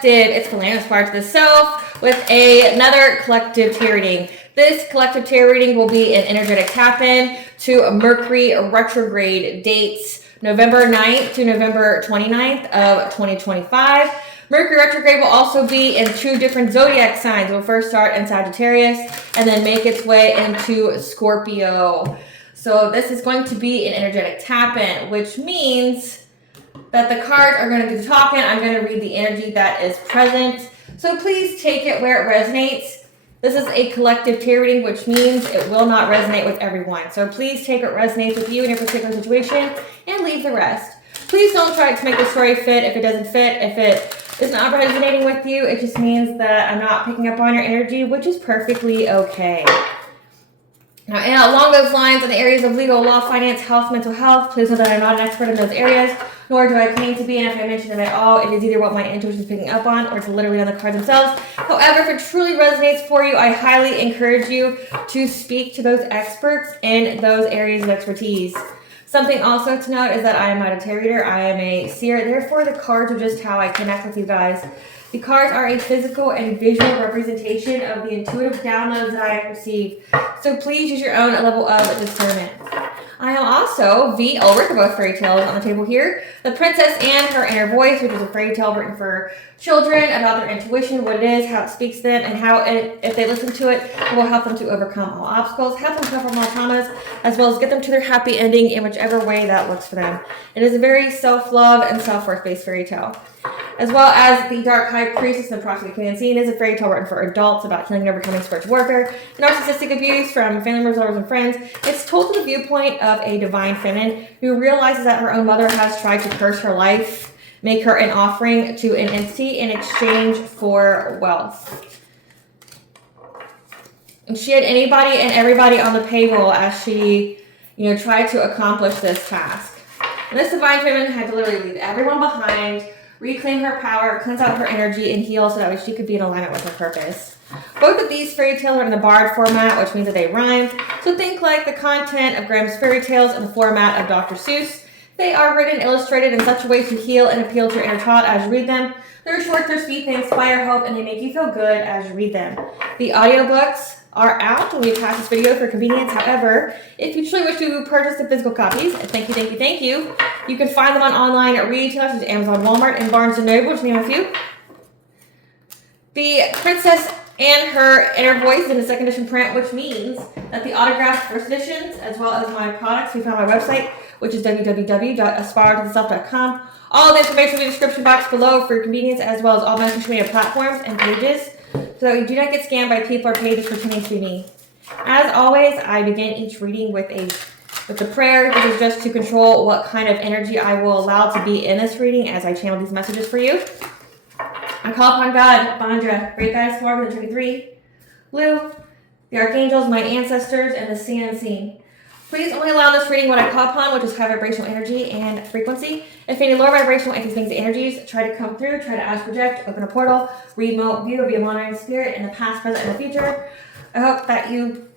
collective. It's Aspiraltotheself part of the self with another collective tarot reading. This collective tarot reading will be an energetic tap-in to a Mercury retrograde dates November 9th to November 29th of 2025. Mercury retrograde will also be in 2 different zodiac signs. It will first start in Sagittarius and then make its way into Scorpio. So this is going to be an energetic tap-in, which means that the cards are going to do the talking. I'm going to read the energy that is present. So please take it where it resonates. This is a collective tarot reading, which means it will not resonate with everyone. So please take what resonates with you in your particular situation and leave the rest. Please don't try to make the story fit if it doesn't fit. If it is not resonating with you, it just means that I'm not picking up on your energy, which is perfectly okay. Now, and along those lines, in the areas of legal, law, finance, health, mental health, please know that I'm not an expert in those areas, nor do I claim to be, and if I mention them at all, it is either what my intuition is picking up on, or it's literally on the cards themselves. However, if it truly resonates for you, I highly encourage you to speak to those experts in those areas of expertise. Something also to note is that I am not a tarot reader, I am a seer, therefore the cards are just how I connect with you guys. The cards are a physical and visual representation of the intuitive downloads that I have received. So please use your own level of discernment. I am also the Ulrich of both fairy tales on the table here. The Princess and Her Inner Voice, which is a fairy tale written for children about their intuition, what it is, how it speaks to them, and how if they listen to it, it will help them to overcome all obstacles, help them cover more traumas, as well as get them to their happy ending in whichever way that looks for them. It is a very self-love and self-worth based fairy tale. As well as The Dark High Priestess and the Proximate Community is a fairy tale written for adults about healing and overcoming spiritual warfare, narcissistic abuse from family members, lovers, and friends. It's told from the viewpoint of a divine feminine who realizes that her own mother has tried to curse her life, make her an offering to an entity in exchange for wealth. And she had anybody and everybody on the payroll as she, tried to accomplish this task. And this divine feminine had to literally leave everyone behind, reclaim her power, cleanse out her energy, and heal so that way she could be in alignment with her purpose. Both of these fairy tales are in the barred format, which means that they rhyme. So think like the content of Grimm's fairy tales in the format of Dr. Seuss. They are written and illustrated in such a way to heal and appeal to your inner child as you read them. They're short, they're sweet, they inspire hope, and they make you feel good as you read them. The audiobooks are out when we attach this video for convenience. However, if you truly wish to purchase the physical copies, thank you, you can find them on online retailers such as Amazon, Walmart, and Barnes & Noble, to name a few. The Princess and Her Inner Voice is in the 2nd edition print, which means that the autographed first editions, as well as my products, we found on my website, which is www.aspiraltotheself.com. All the information in the description box below for your convenience, as well as all my social media platforms and pages, so you do not get scammed by people or pages pretending to be me. As always, I begin each reading with a prayer. This is just to control what kind of energy I will allow to be in this reading as I channel these messages for you. I call upon God, Bandra, Great Goddess, Morgan, the 23, Blue, the Archangels, my ancestors, and the seen and unseen. Please only allow this reading what I call upon, which is high vibrational energy and frequency. If any lower vibrational anti-things energies try to come through, try to ask, project, open a portal, remote view, or be a monitoring spirit in the past, present, and the future, I hope that you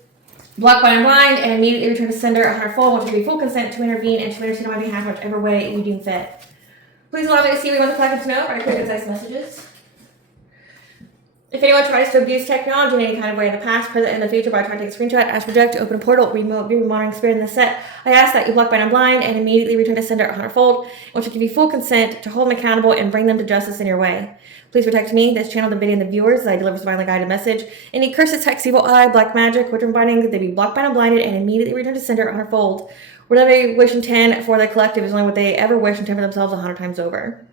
block, bind, and blind, and immediately return to sender a hundredfold, which will give you full consent to intervene and to intercede on my behalf, whichever way you deem fit. Please allow me to see what you want the collective to know, or I create concise messages. If anyone tries to abuse technology in any kind of way in the past, present, and the future by trying to take a screenshot, ask, project, open a portal, remote view, monitoring spirit in the set, I ask that you block, bind, and blind, and immediately return to sender a hundredfold, which will give you full consent to hold them accountable and bring them to justice in your way. Please protect me, this channel, the video, and the viewers as I deliver this divinely guided message. Any curses, hex, evil eye, black magic, witch binding, they be blocked, bind, and blinded, and immediately return to sender a hundredfold. Whatever you wish and intend for the collective is only what they ever wish and intend for themselves 100 times over.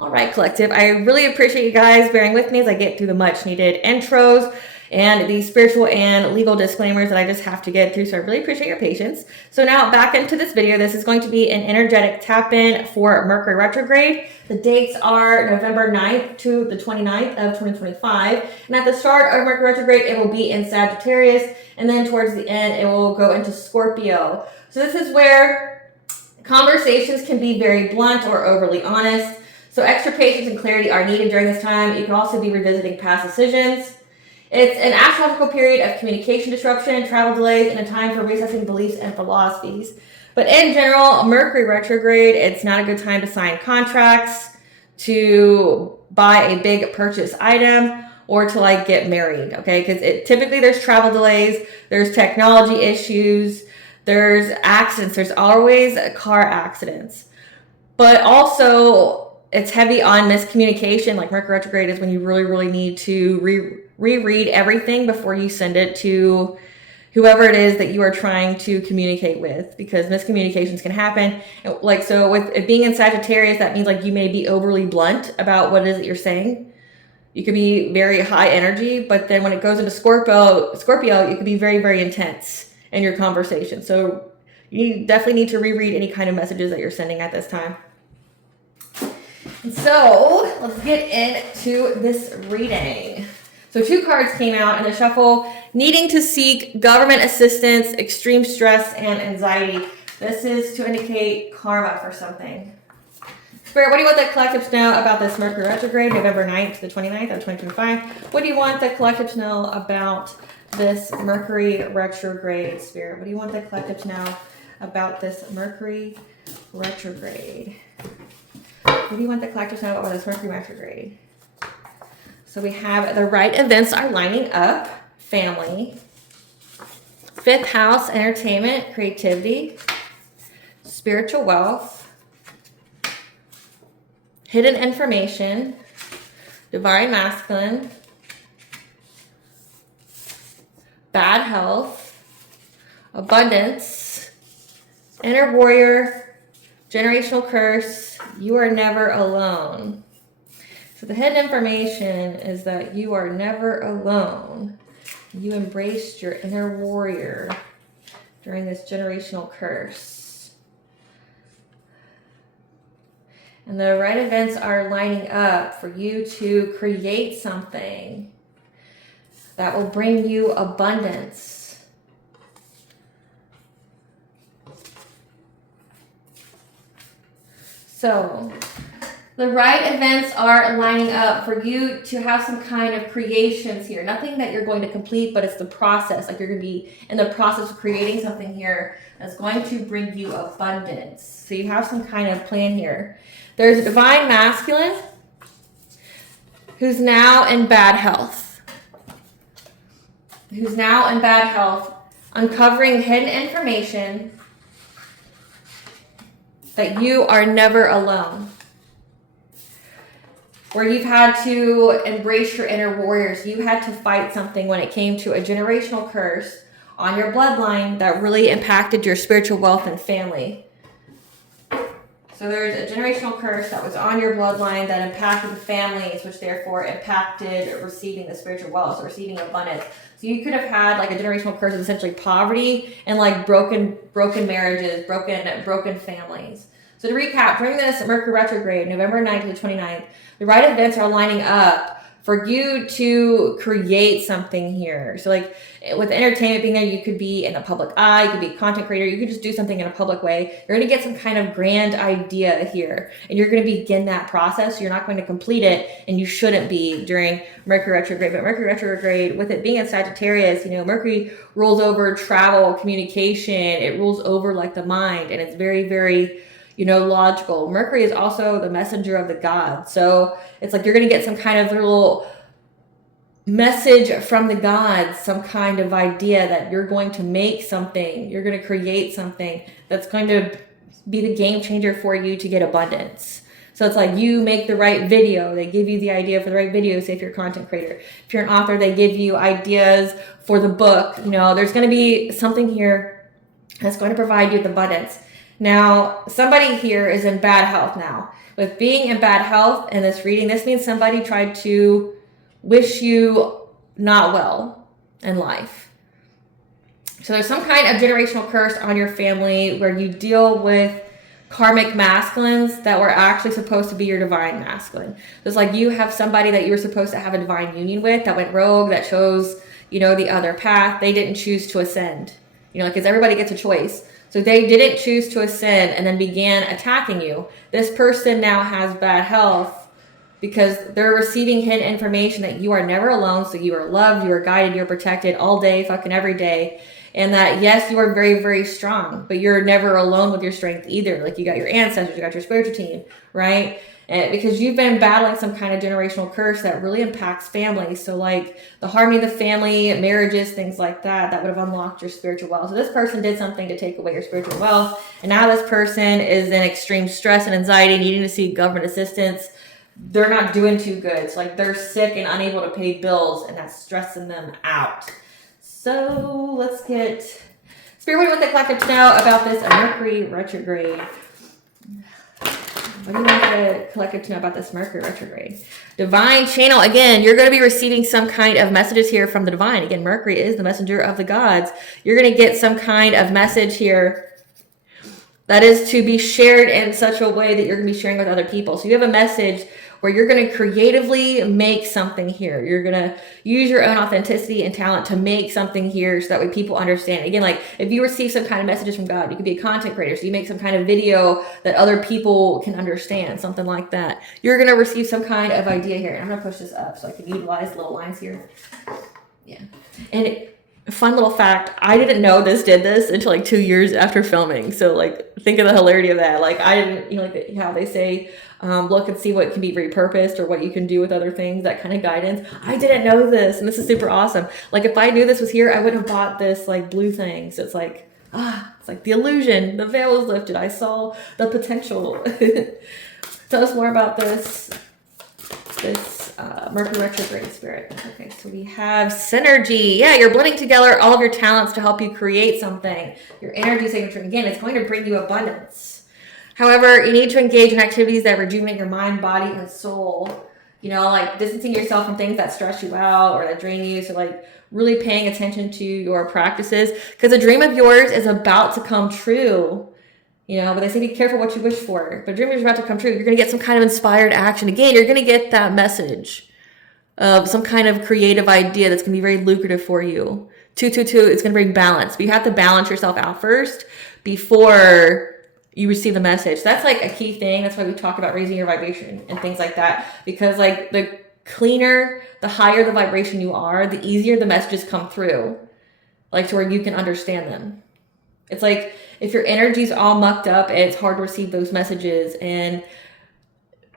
All right, collective, I really appreciate you guys bearing with me as I get through the much needed intros and the spiritual and legal disclaimers that I just have to get through. So I really appreciate your patience. So now back into this video. This is going to be an energetic tap-in for Mercury retrograde. The dates are November 9th to the 29th of 2025. And at the start of Mercury retrograde, it will be in Sagittarius. And then towards the end, it will go into Scorpio. So this is where conversations can be very blunt or overly honest. So extra patience and clarity are needed during this time. You can also be revisiting past decisions. It's an astrological period of communication disruption, travel delays, and a time for reassessing beliefs and philosophies. But in general, Mercury retrograde, it's not a good time to sign contracts, to buy a big purchase item or to like get married, okay? Because typically there's travel delays, there's technology issues, there's accidents, there's always car accidents. But also it's heavy on miscommunication. Like Mercury retrograde is when you really, really need to reread everything before you send it to whoever it is that you are trying to communicate with, because miscommunications can happen. Like, so with it being in Sagittarius, that means like you may be overly blunt about what it is that you're saying. You could be very high energy, but then when it goes into Scorpio, you could be very, very intense in your conversation. So you definitely need to reread any kind of messages that you're sending at this time. And so let's get into this reading. So 2 cards came out in the shuffle: needing to seek government assistance, extreme stress, and anxiety. This is to indicate karma for something. Spirit, what do you want the collective to know about this Mercury retrograde, November 9th to the 29th of 2025? What do you want the collective to know about this Mercury retrograde, Spirit? What do you want the collective to know about this Mercury retrograde? What do you want the collective to know about this Mercury retrograde? So we have the right events are lining up: family, 5th house, entertainment, creativity, spiritual wealth, hidden information, divine masculine, bad health, abundance, inner warrior, generational curse, you are never alone. So the hidden information is that you are never alone. You embraced your inner warrior during this generational curse. And the right events are lining up for you to create something that will bring you abundance. So the right events are lining up for you to have some kind of creations here. Nothing that you're going to complete, but it's the process. Like you're going to be in the process of creating something here that's going to bring you abundance. So you have some kind of plan here. There's a divine masculine who's now in bad health. Uncovering hidden information that you are never alone. Where you've had to embrace your inner warriors. You had to fight something when it came to a generational curse on your bloodline that really impacted your spiritual wealth and family. So there's a generational curse that was on your bloodline that impacted the families, which therefore impacted receiving the spiritual wealth, so receiving abundance. So you could have had like a generational curse of essentially poverty and like broken marriages, broken families. So to recap, during this Mercury retrograde, November 9th to the 29th, the right events are lining up for you to create something here. So like with entertainment being there, you could be in the public eye, you could be a content creator, you could just do something in a public way. You're going to get some kind of grand idea here, and you're going to begin that process. You're not going to complete it, and you shouldn't be during Mercury retrograde. But Mercury retrograde, with it being in Sagittarius, Mercury rules over travel, communication. It rules over like the mind, and it's very, very logical. Mercury is also the messenger of the gods. So it's like you're going to get some kind of little message from the gods, some kind of idea that you're going to make something, you're going to create something that's going to be the game changer for you to get abundance. So it's like you make the right video, they give you the idea for the right video, say if you're a content creator. If you're an author, they give you ideas for the book. There's going to be something here that's going to provide you with abundance. Now, somebody here is in bad health now. With being in bad health in this reading, this means somebody tried to wish you not well in life. So there's some kind of generational curse on your family where you deal with karmic masculines that were actually supposed to be your divine masculine. So it's like you have somebody that you were supposed to have a divine union with that went rogue, that chose, the other path. They didn't choose to ascend, because everybody gets a choice. So they didn't choose to ascend and then began attacking you. This person now has bad health because they're receiving hidden information that you are never alone. So you are loved, you are guided, you're protected all day, fucking every day. And that, yes, you are very, very strong, but you're never alone with your strength either. Like you got your ancestors, you got your spiritual team, right? And because you've been battling some kind of generational curse that really impacts families. So like the harmony of the family, marriages, things like that, that would have unlocked your spiritual wealth. So this person did something to take away your spiritual wealth. And now this person is in extreme stress and anxiety, needing to seek government assistance. They're not doing too good. So like they're sick and unable to pay bills, and that's stressing them out. So let's get Spirit with the collective to know about this Mercury retrograde. What do you want the collective to know about this Mercury retrograde? Divine channel. Again, you're going to be receiving some kind of messages here from the divine. Again, Mercury is the messenger of the gods. You're going to get some kind of message here that is to be shared in such a way that you're going to be sharing with other people. So you have a message where you're going to creatively make something here. You're going to use your own authenticity and talent to make something here so that way people understand. Again, like if you receive some kind of messages from God, you could be a content creator. So you make some kind of video that other people can understand, something like that. You're going to receive some kind of idea here. And I'm going to push this up so I can utilize little lines here. Yeah. And fun little fact, I didn't know this did this until like 2 years after filming. So like think of the hilarity of that. Like I didn't, like how they say, look and see what can be repurposed or what you can do with other things, that kind of guidance. I didn't know this, and this is super awesome. Like if I knew this was here, I wouldn't have bought this like blue thing. So it's like, it's like the illusion, the veil was lifted. I saw the potential. Tell us more about this Mercury retrograde spirit. Okay, so we have synergy. Yeah, you're blending together all of your talents to help you create something. Your energy signature, again, it's going to bring you abundance. However, you need to engage in activities that rejuvenate your mind, body, and soul. Like distancing yourself from things that stress you out or that drain you. So like really paying attention to your practices, because a dream of yours is about to come true. But they say be careful what you wish for. But a dream is about to come true. You're going to get some kind of inspired action. Again, you're going to get that message of some kind of creative idea that's going to be very lucrative for you. 222, it's going to bring balance. But you have to balance yourself out first before you receive the message. So that's like a key thing. That's why we talk about raising your vibration and things like that. Because like the cleaner, the higher the vibration you are, the easier the messages come through. Like to where you can understand them. It's like if your energy's all mucked up, it's hard to receive those messages. And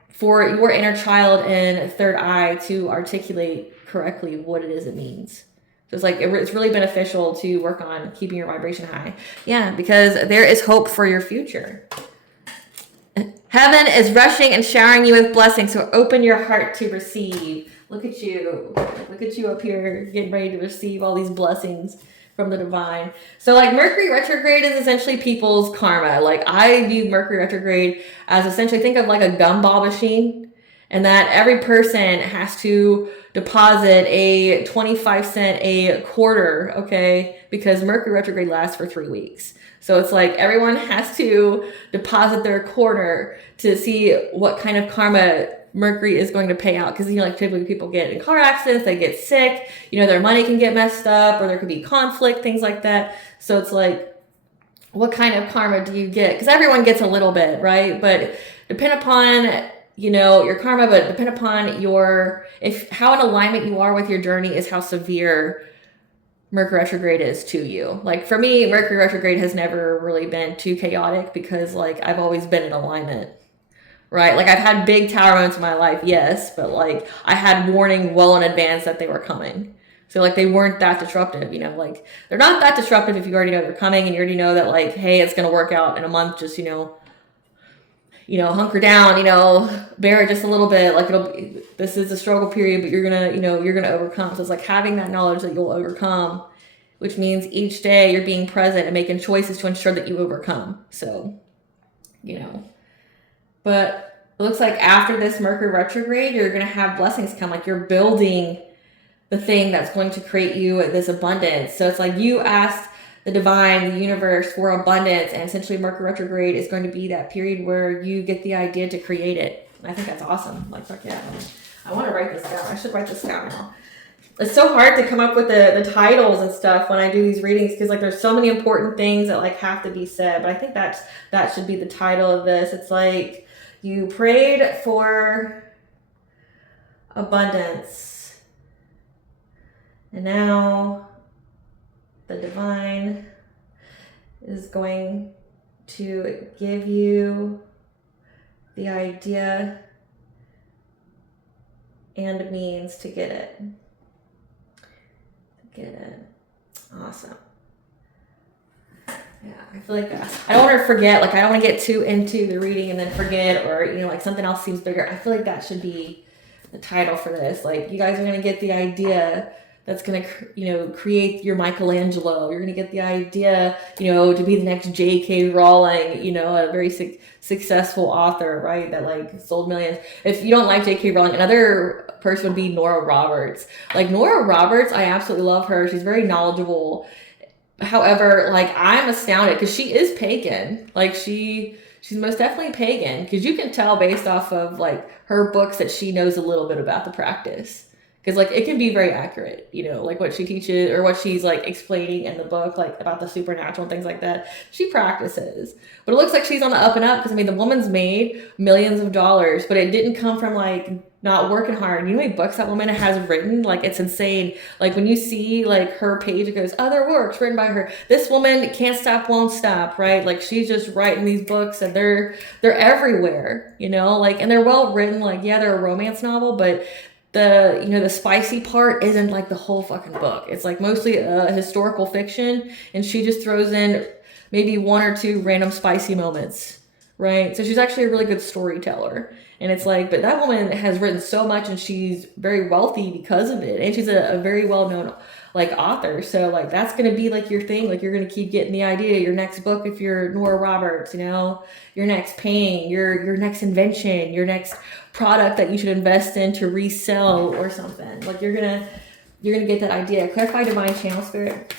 for your inner child and third eye to articulate correctly what it is it means. So it's like, it's really beneficial to work on keeping your vibration high. Yeah, because there is hope for your future. Heaven is rushing and showering you with blessings, so open your heart to receive. Look at you. Look at you up here getting ready to receive all these blessings from the divine. So like Mercury retrograde is essentially people's karma. Like I view Mercury retrograde as essentially, think of like a gumball machine, and that every person has to deposit a 25-cent a quarter, okay? Because Mercury retrograde lasts for 3 weeks. So it's like everyone has to deposit their quarter to see what kind of karma Mercury is going to pay out. Because, like typically people get in car accidents, they get sick, their money can get messed up, or there could be conflict, things like that. So it's like, what kind of karma do you get? Because everyone gets a little bit, right? But depend upon your karma, but depend upon how in alignment you are with your journey is how severe Mercury retrograde is to you. Like for me, Mercury retrograde has never really been too chaotic because like I've always been in alignment, right? Like I've had big tower moments in my life, yes, but like I had warning well in advance that they were coming. So like they weren't that disruptive, like they're not that disruptive if you already know they're coming and you already know that like, hey, it's going to work out in a month, just, hunker down, bear it just a little bit. Like this is a struggle period, but you're going to overcome. So it's like having that knowledge that you'll overcome, which means each day you're being present and making choices to ensure that you overcome. So, but it looks like after this Mercury retrograde, you're going to have blessings come. Like you're building the thing that's going to create you this abundance. So it's like you asked the divine, the universe for abundance, and essentially Mercury retrograde is going to be that period where you get the idea to create it. And I think that's awesome. Like, fuck yeah. I want to write this down. I should write this down now. It's so hard to come up with the titles and stuff when I do these readings because like there's so many important things that like have to be said. But I think that should be the title of this. It's like you prayed for abundance, and now the divine is going to give you the idea and means to get it. Awesome. Yeah, I feel like I don't want to forget, like I don't want to get too into the reading and then forget, or, you know, like something else seems bigger. I feel like that should be the title for this. Like you guys are going to get the idea that's going to, you know, create your Michelangelo. You're going to get the idea, you know, to be the next J.K. Rowling, you know, a very successful author, right? That like sold millions. If you don't like J.K. Rowling, another person would be Nora Roberts. Like Nora Roberts, I absolutely love her. She's very knowledgeable. However, like I'm astounded because she is pagan. Like she's most definitely pagan, because you can tell based off of like her books that she knows a little bit about the practice. Because like it can be very accurate, you know, like what she teaches or what she's like explaining in the book, like about the supernatural and things like that. She practices, but it looks like she's on the up and up, because I mean the woman's made millions of dollars, but it didn't come from like not working hard. You know how many books that woman has written? Like it's insane. Like when you see like her page, it goes other works written by her. This woman can't stop, won't stop, right? Like she's just writing these books, and they're everywhere, you know, like, and they're well written. Like yeah, they're a romance novel, but the, you know, the spicy part isn't like the whole fucking book. It's like mostly a historical fiction, and she just throws in maybe one or two random spicy moments, right? So she's actually a really good storyteller. And it's like, but that woman has written so much, and she's very wealthy because of it, and she's a very well-known like author. So like that's gonna be like your thing. Like you're gonna keep getting the idea, your next book if you're Nora Roberts, you know, your next painting, your next invention, your next product that you should invest in to resell or something. Like you're gonna get that idea. Clarify divine channel spirit.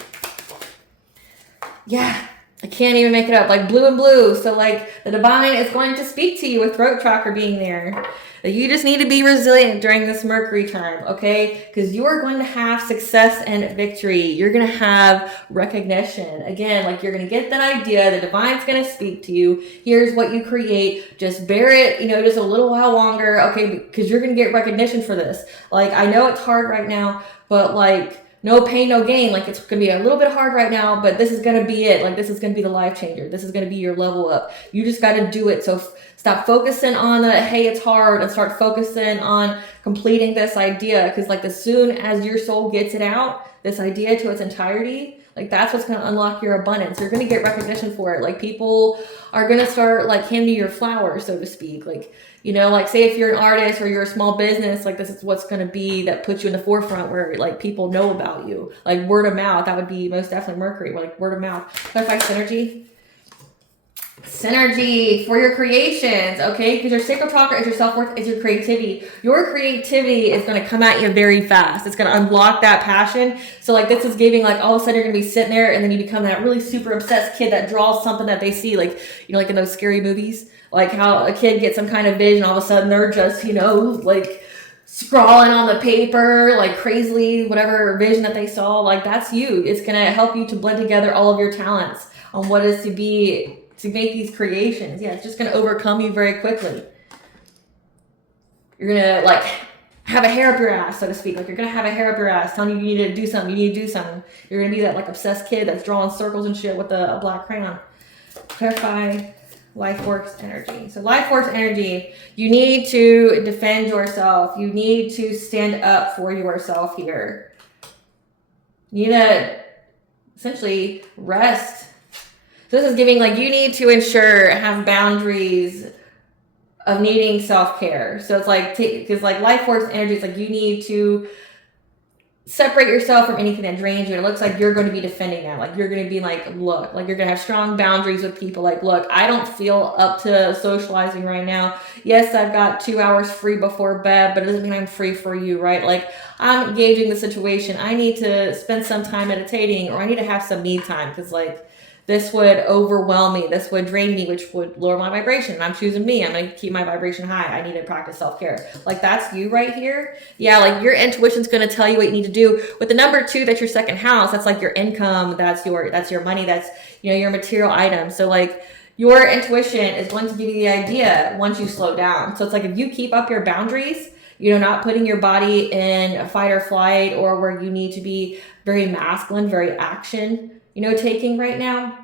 Yeah, I can't even make it up. Like blue and blue. So like the divine is going to speak to you with throat chakra being there. You just need to be resilient during this Mercury time, okay? Because you are going to have success and victory. You're going to have recognition. Again, like you're going to get that idea. The divine's going to speak to you. Here's what you create. Just bear it, you know, just a little while longer, okay? Because you're going to get recognition for this. Like, I know it's hard right now, but like, no pain, no gain. Like it's going to be a little bit hard right now, but this is going to be it. Like this is going to be the life changer. This is going to be your level up. You just got to do it. So stop focusing on the, hey, it's hard, and start focusing on completing this idea. Because like as soon as your soul gets it out, this idea to its entirety, like that's what's going to unlock your abundance. You're going to get recognition for it. Like people are going to start like handing you your flowers, so to speak. Like, you know, like say if you're an artist or you're a small business, like this is what's going to be that puts you in the forefront where like people know about you. Like word of mouth, that would be most definitely Mercury, like word of mouth. Clarify synergy. Synergy for your creations, okay? Because your sacral chakra is your self-worth, is your creativity. Your creativity is going to come at you very fast. It's going to unlock that passion. So like this is giving like all of a sudden you're going to be sitting there, and then you become that really super obsessed kid that draws something that they see, like, you know, like in those scary movies, like how a kid gets some kind of vision, all of a sudden they're just, you know, like scrawling on the paper, like crazily, whatever vision that they saw. Like that's you. It's going to help you to blend together all of your talents on what is to be, to make these creations. Yeah, it's just going to overcome you very quickly. You're going to like have a hair up your ass, so to speak. Like you're going to have a hair up your ass telling you you need to do something. You need to do something. You're going to be that like obsessed kid that's drawing circles and shit with a black crayon. Clarify life force energy. So life force energy, you need to defend yourself. You need to stand up for yourself here. You need to essentially rest. So this is giving like you need to have boundaries of needing self-care. So it's like, because like life force energy is like you need to separate yourself from anything that drains you. And it looks like you're going to be defending that. Like you're going to be like, look, like you're going to have strong boundaries with people. Like, look, I don't feel up to socializing right now. Yes, I've got 2 hours free before bed, but it doesn't mean I'm free for you, right? Like I'm gauging the situation. I need to spend some time meditating, or I need to have some me time, because like this would overwhelm me. This would drain me, which would lower my vibration. And I'm choosing me. I'm going to keep my vibration high. I need to practice self-care. Like that's you right here. Yeah, like your intuition's going to tell you what you need to do. With the number 2, that's your second house. That's like your income. That's your money. That's, you know, your material items. So like your intuition is going to give you the idea once you slow down. So it's like if you keep up your boundaries, you know, not putting your body in a fight or flight, or where you need to be very masculine, very action, you know, taking right now,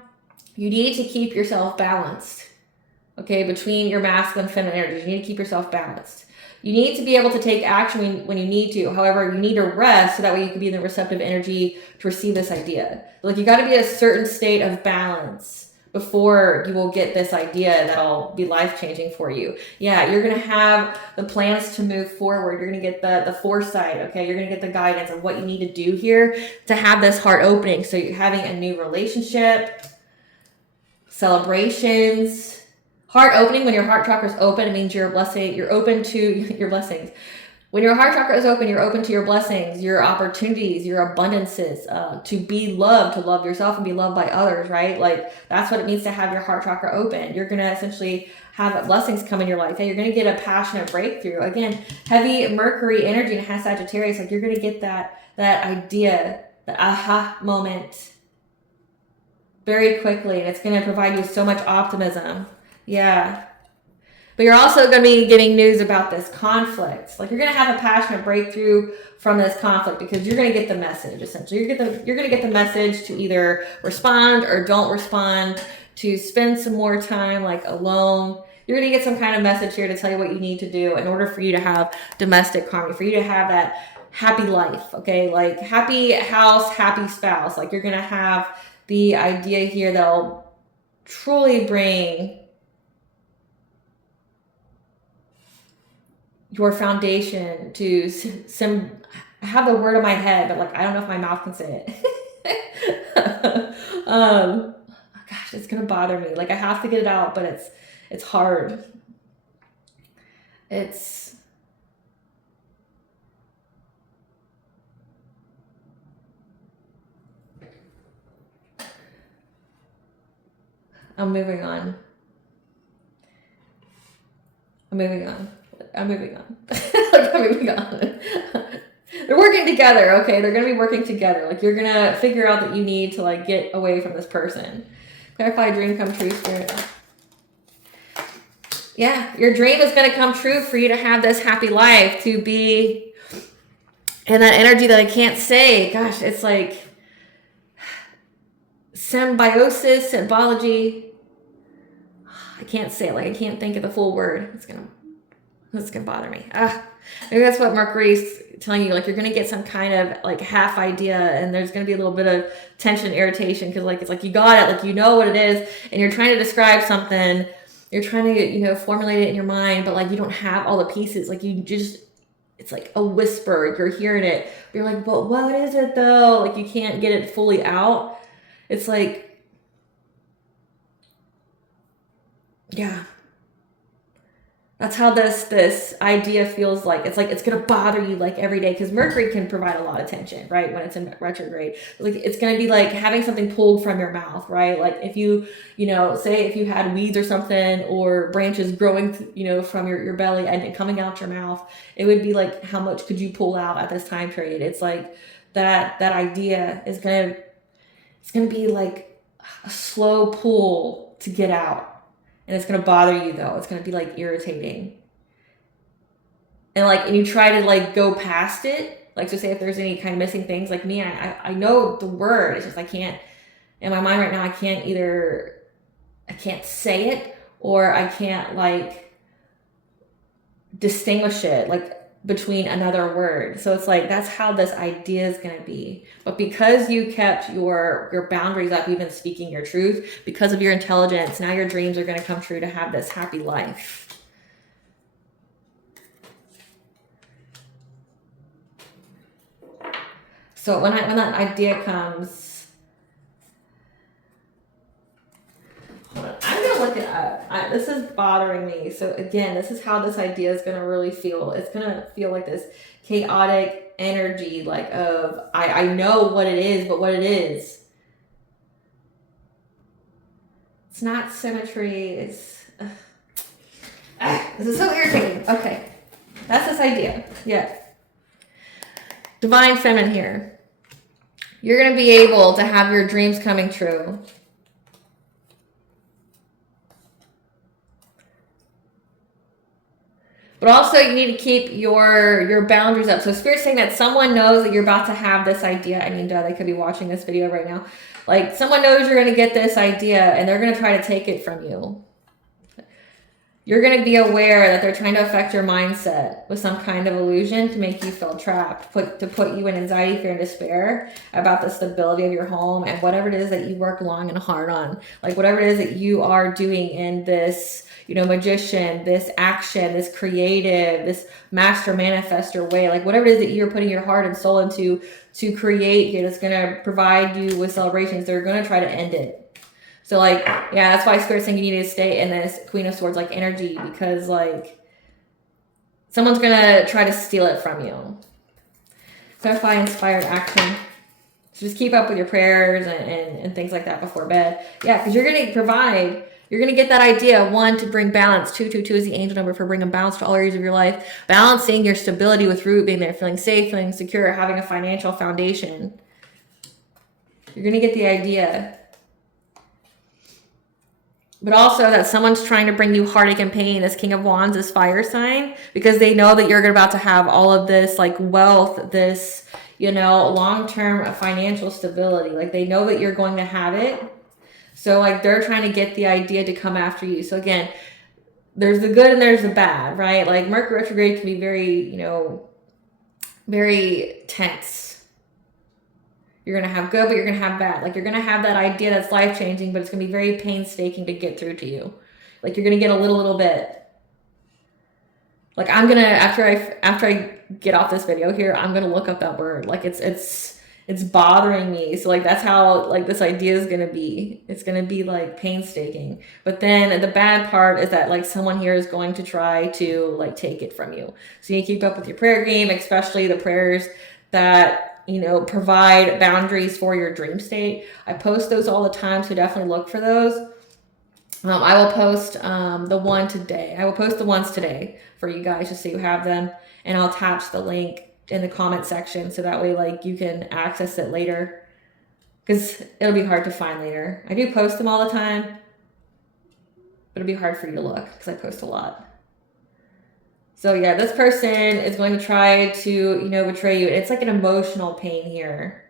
you need to keep yourself balanced, okay, between your masculine and feminine energies. You need to keep yourself balanced. You need to be able to take action when you need to. However, you need to rest so that way you can be in the receptive energy to receive this idea. Like, you got to be in a certain state of balance before you will get this idea that'll be life-changing for you. Yeah, you're going to have the plans to move forward. You're going to get the foresight, okay? You're going to get the guidance of what you need to do here to have this heart opening. So you're having a new relationship, celebrations, heart opening. When your heart chakra is open, it means you're open to your blessings. When your heart chakra is open, you're open to your blessings, your opportunities, your abundances, to be loved, to love yourself and be loved by others, right? Like, that's what it means to have your heart chakra open. You're going to essentially have blessings come in your life. And you're going to get a passionate breakthrough. Again, heavy Mercury energy and has Sagittarius. Like, you're going to get that idea, the aha moment very quickly. And it's going to provide you with so much optimism. Yeah. But you're also going to be getting news about this conflict. Like, you're going to have a passionate breakthrough from this conflict because you're going to get the message, essentially. You're going to get the message to either respond or don't respond, to spend some more time, like, alone. You're going to get some kind of message here to tell you what you need to do in order for you to have domestic harmony, for you to have that happy life, okay? Like, happy house, happy spouse. Like, you're going to have the idea here that'll truly bring your foundation to I have the word in my head, but, like, I don't know if my mouth can say it. Gosh, it's gonna bother me. Like, I have to get it out, but it's hard. I'm moving on. I'm moving on. They're working together, okay? They're going to be working together. Like, you're going to figure out that you need to, like, get away from this person. Clarify dream come true, Spirit. Yeah, your dream is going to come true for you to have this happy life, to be in that energy that I can't say. Gosh, it's like symbiosis, symbology. I can't say it. Like, I can't think of the full word. It's gonna bother me. Maybe that's what Mercury's telling you. Like, you're gonna get some kind of, like, half idea, and there's gonna be a little bit of tension, irritation, because, like, it's like you got it, like, you know what it is, and you're trying to describe something. You're trying to, formulate it in your mind, but, like, you don't have all the pieces. Like, it's like a whisper. You're hearing it, but you're like, but what is it though? Like, you can't get it fully out. It's like, yeah, that's how this idea feels like. It's like it's gonna bother you, like, every day, because Mercury can provide a lot of tension, right? When it's in retrograde, like, it's gonna be like having something pulled from your mouth, right? Like, if you say if you had weeds or something, or branches growing from your belly and coming out your mouth, it would be like, how much could you pull out at this time period? It's like that idea is gonna be like a slow pull to get out. And it's going to bother you, though. It's going to be, like, irritating. And you try to, like, go past it. Like, so say if there's any kind of missing things, like me, I know the word. It's just I can't, in my mind right now, I can't say it, or I can't, like, distinguish it, like, between another word. So it's like, that's how this idea is going to be. But because you kept your boundaries up, even speaking your truth, because of your intelligence, now your dreams are going to come true to have this happy life. So when that idea comes, hold on, I'm going to look it up. This is bothering me. So again, this is how this idea is going to really feel. It's going to feel like this chaotic energy, like, of, I know what it is, but what it is. It's not symmetry. It's, this is so irritating. Okay. That's this idea. Yeah. Divine Feminine here. You're going to be able to have your dreams coming true. But also, you need to keep your boundaries up. So Spirit's saying that someone knows that you're about to have this idea. I mean, they could be watching this video right now. Like, someone knows you're going to get this idea, and they're going to try to take it from you. you're going to be aware that they're trying to affect your mindset with some kind of illusion to make you feel trapped, to put you in anxiety, fear, and despair about the stability of your home and whatever it is that you work long and hard on. Like whatever it is that you are doing in this, you know, magician, this action, this creative, this master manifester way, like whatever it is that you're putting your heart and soul into to create here that's going to provide you with celebrations, they're going to try to end it. So like, yeah, that's why Spirit's saying you need to stay in this Queen of Swords like energy, because like someone's gonna try to steal it from you. Clarify inspired action. So just keep up with your prayers and things like that before bed. Yeah, because you're gonna provide, you're gonna get that idea. 1, to bring balance. 222 is the angel number for bringing balance to all areas of your life. Balancing your stability with root, being there, feeling safe, feeling secure, having a financial foundation. You're gonna get the idea. But also that someone's trying to bring you heartache and pain. This King of Wands is fire sign, because they know that you're about to have all of this like wealth, this, you know, long-term financial stability. Like they know that you're going to have it. So like they're trying to get the idea to come after you. So again, there's the good and there's the bad, right? Like Mercury retrograde can be very, you know, very tense. You're going to have good, but you're going to have bad. Like you're going to have that idea that's life-changing, but it's going to be very painstaking to get through to you. Like you're going to get a little bit. Like I'm going to, after I get off this video here, I'm going to look up that word. Like it's bothering me. So like that's how like this idea is going to be. It's going to be like painstaking. But then the bad part is that like someone here is going to try to like take it from you. So you keep up with your prayer game, especially the prayers that, you know, provide boundaries for your dream state. I post those all the time, so definitely look for those. I will post the one today. I will post the ones today for you guys just so you have them, and I'll attach the link in the comment section so that way like you can access it later, because it'll be hard to find later. I do post them all the time, but it'll be hard for you to look because I post a lot. So yeah, this person is going to try to, you know, betray you. It's like an emotional pain here.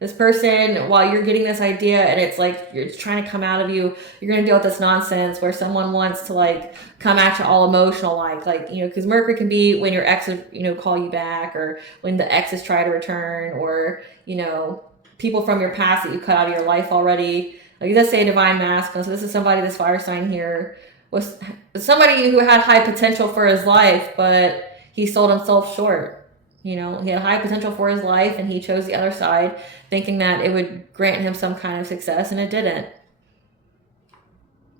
This person, while you're getting this idea and it's like it's trying to come out of you, you're going to deal with this nonsense where someone wants to like come at you all emotional, like, you know, because Mercury can be when your exes, you know, call you back, or when the exes try to return, or, you know, people from your past that you cut out of your life already. Like it does say divine masculine. So this is somebody, this fire sign here, was somebody who had high potential for his life, but he sold himself short. You know, he had high potential for his life and he chose the other side thinking that it would grant him some kind of success, and it didn't.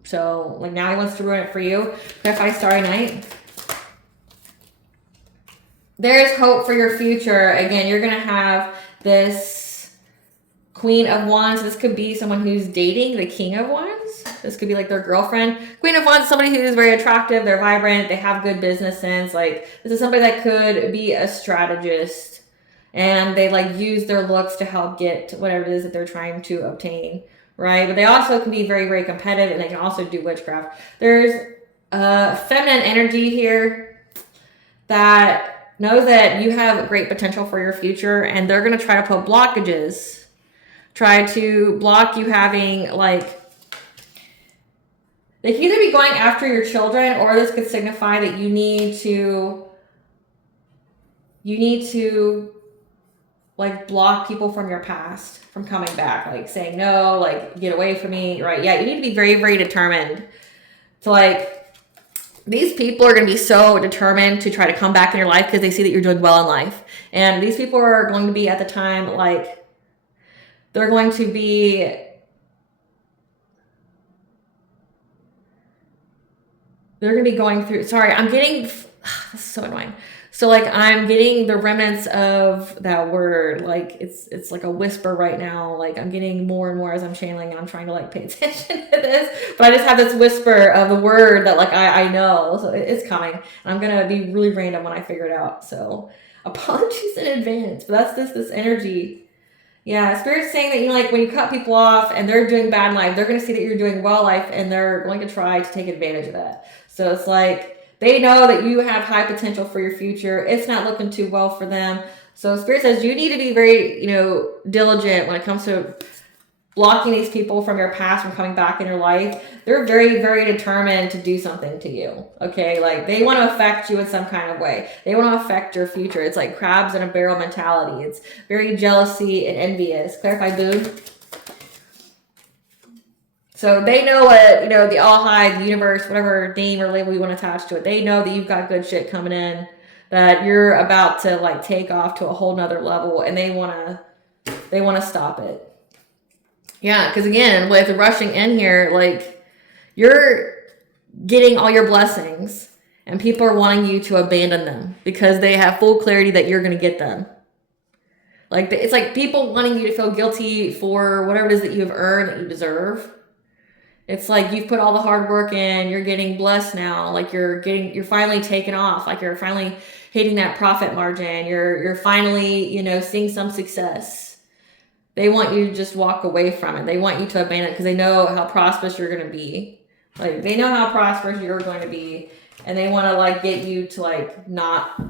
So like now he wants to ruin it for you. Clarify Starry Night. There's hope for your future. Again, you're going to have this Queen of Wands. This could be someone who's dating the King of Wands. This could be like their girlfriend. Queen of Wands, somebody who is very attractive. They're vibrant. They have good business sense. Like this is somebody that could be a strategist, and they like use their looks to help get whatever it is that they're trying to obtain, right? But they also can be very, very competitive, and they can also do witchcraft. There's a feminine energy here that knows that you have great potential for your future, and they're going to try to put blockages, try to block you having like, they can either be going after your children, or this could signify that you need to like block people from your past from coming back, like saying no, like get away from me, right? Yeah, you need to be very, very determined to like, these people are going to be so determined to try to come back in your life because they see that you're doing well in life. And these people are going to be at the time, like they're going to be, they're going to be going through, sorry, I'm getting, this is so annoying. So like I'm getting the remnants of that word. Like it's like a whisper right now. Like I'm getting more and more as I'm channeling, and I'm trying to like pay attention to this. But I just have this whisper of the word that like I know. So it's coming. And I'm going to be really random when I figure it out. So apologies in advance. But that's this energy. Yeah, Spirit's saying that, you know, like when you cut people off and they're doing bad in life, they're going to see that you're doing well life, and they're going to try to take advantage of that. So it's like they know that you have high potential for your future. It's not looking too well for them. So Spirit says you need to be very, you know, diligent when it comes to blocking these people from your past from coming back in your life, they're very, very determined to do something to you. Okay, like they want to affect you in some kind of way. They want to affect your future. It's like crabs in a barrel mentality. It's very jealousy and envious. Clarify, boo. So they know what, you know, the all high, the universe, whatever name or label you want to attach to it. They know that you've got good shit coming in, that you're about to like take off to a whole nother level, and they want to stop it. Yeah, because again, with rushing in here, like you're getting all your blessings and people are wanting you to abandon them because they have full clarity that you're going to get them. Like it's like people wanting you to feel guilty for whatever it is that you have earned, that you deserve. It's like you've put all the hard work in, you're getting blessed now, like you're finally taken off, like you're finally hitting that profit margin, you're finally, you know, seeing some success. They want you to just walk away from it. They want you to abandon it because they know how prosperous you're going to be. Like they know how prosperous you're going to be, and they want to like get you to like not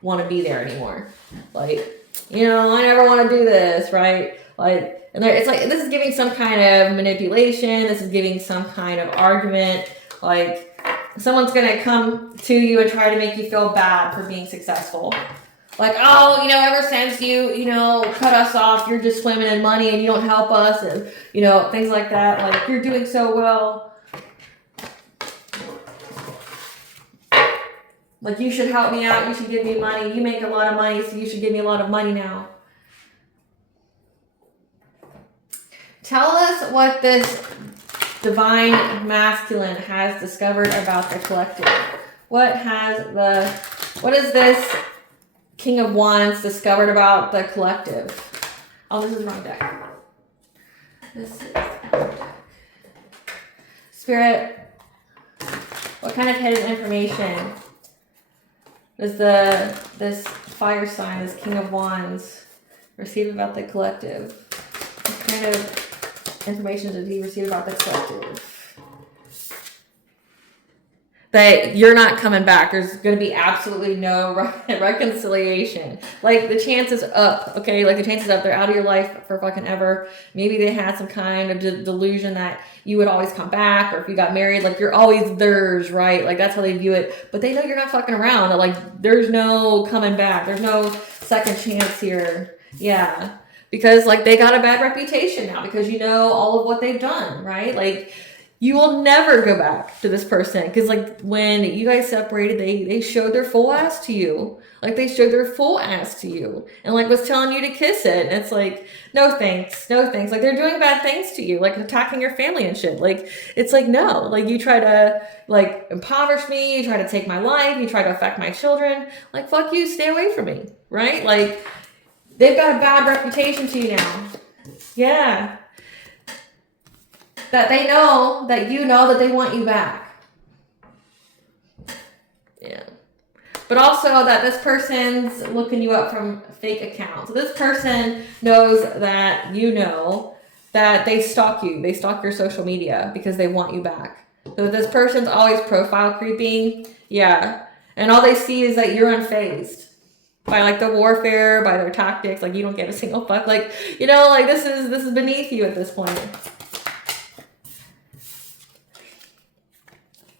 want to be there anymore. Like, you know, I never want to do this, right? Like, and it's like this is giving some kind of manipulation. This is giving some kind of argument. Like someone's going to come to you and try to make you feel bad for being successful. Like, oh, you know, ever since you know, cut us off, you're just swimming in money and you don't help us and, you know, things like that. Like, you're doing so well. Like, you should help me out. You should give me money. You make a lot of money, so you should give me a lot of money now. Tell us what this divine masculine has discovered about the collective. What is this King of Wands discovered about the collective? Oh, this is the wrong deck. This is the wrong deck. Spirit, what kind of hidden information does this fire sign, this King of Wands, receive about the collective? What kind of information did he receive about the collective? That you're not coming back. There's going to be absolutely no reconciliation. Like the chance is up, okay? Like the chance is up. They're out of your life for fucking ever. Maybe they had some kind of delusion that you would always come back, or if you got married, like you're always theirs, right? Like that's how they view it. But they know you're not fucking around. That like there's no coming back. There's no second chance here. Yeah. Because like they got a bad reputation now because you know all of what they've done, right? Like you will never go back to this person because like when you guys separated, they showed their full ass to you. Like they showed their full ass to you and like was telling you to kiss it. And it's like, no thanks, no thanks. Like they're doing bad things to you, like attacking your family and shit. Like it's like, no, like you try to like impoverish me, you try to take my life, you try to affect my children. Like fuck you, stay away from me, right? Like they've got a bad reputation to you now. Yeah. That they know that you know that they want you back. Yeah. But also that this person's looking you up from fake accounts. So this person knows that you know that they stalk you. They stalk your social media because they want you back. So this person's always profile creeping. Yeah. And all they see is that you're unfazed by like the warfare, by their tactics. Like you don't get a single fuck. Like, you know, like this is beneath you at this point.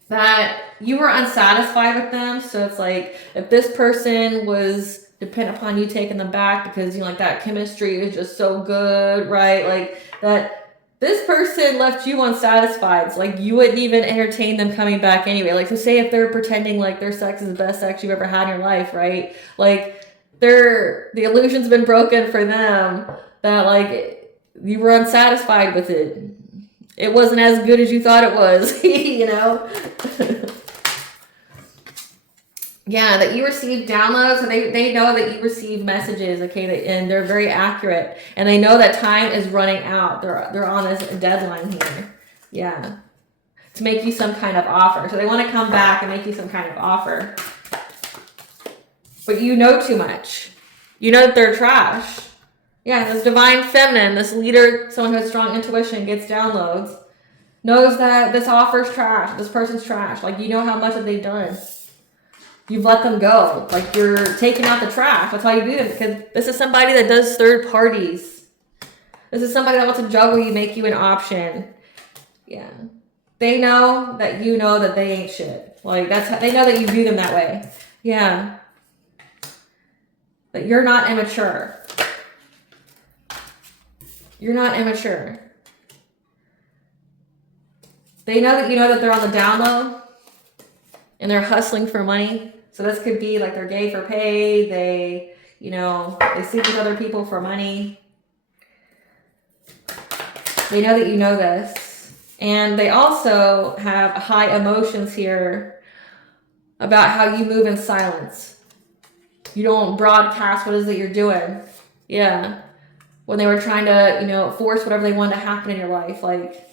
That you were unsatisfied with them. So it's like if this person was dependent upon you taking them back because you know like that chemistry is just so good, right? Like that this person left you unsatisfied. So like you wouldn't even entertain them coming back anyway. Like so say if they're pretending like their sex is the best sex you've ever had in your life, right? Like the illusion's been broken for them that like you were unsatisfied with it. It wasn't as good as you thought it was, you know? Yeah, that you receive downloads, so they know that you receive messages, okay, and they're very accurate, and they know that time is running out. They're on this deadline here, yeah, to make you some kind of offer. So they want to come back and make you some kind of offer, but you know too much. You know that they're trash. Yeah, this divine feminine, this leader, someone who has strong intuition, gets downloads, knows that this offer's trash, this person's trash. Like, you know how much that they've done. You've let them go. Like, you're taking out the trash. That's how you do it, because this is somebody that does third parties. This is somebody that wants to juggle you, make you an option. Yeah. They know that you know that they ain't shit. Like, that's how, they know that you view them that way. Yeah. But you're not immature. You're not immature. They know that you know that they're on the down low and they're hustling for money. So this could be like they're gay for pay. They, you know, they sleep with other people for money. They know that you know this. And they also have high emotions here about how you move in silence. You don't broadcast what it is that you're doing. Yeah. When they were trying to, you know, force whatever they wanted to happen in your life. Like,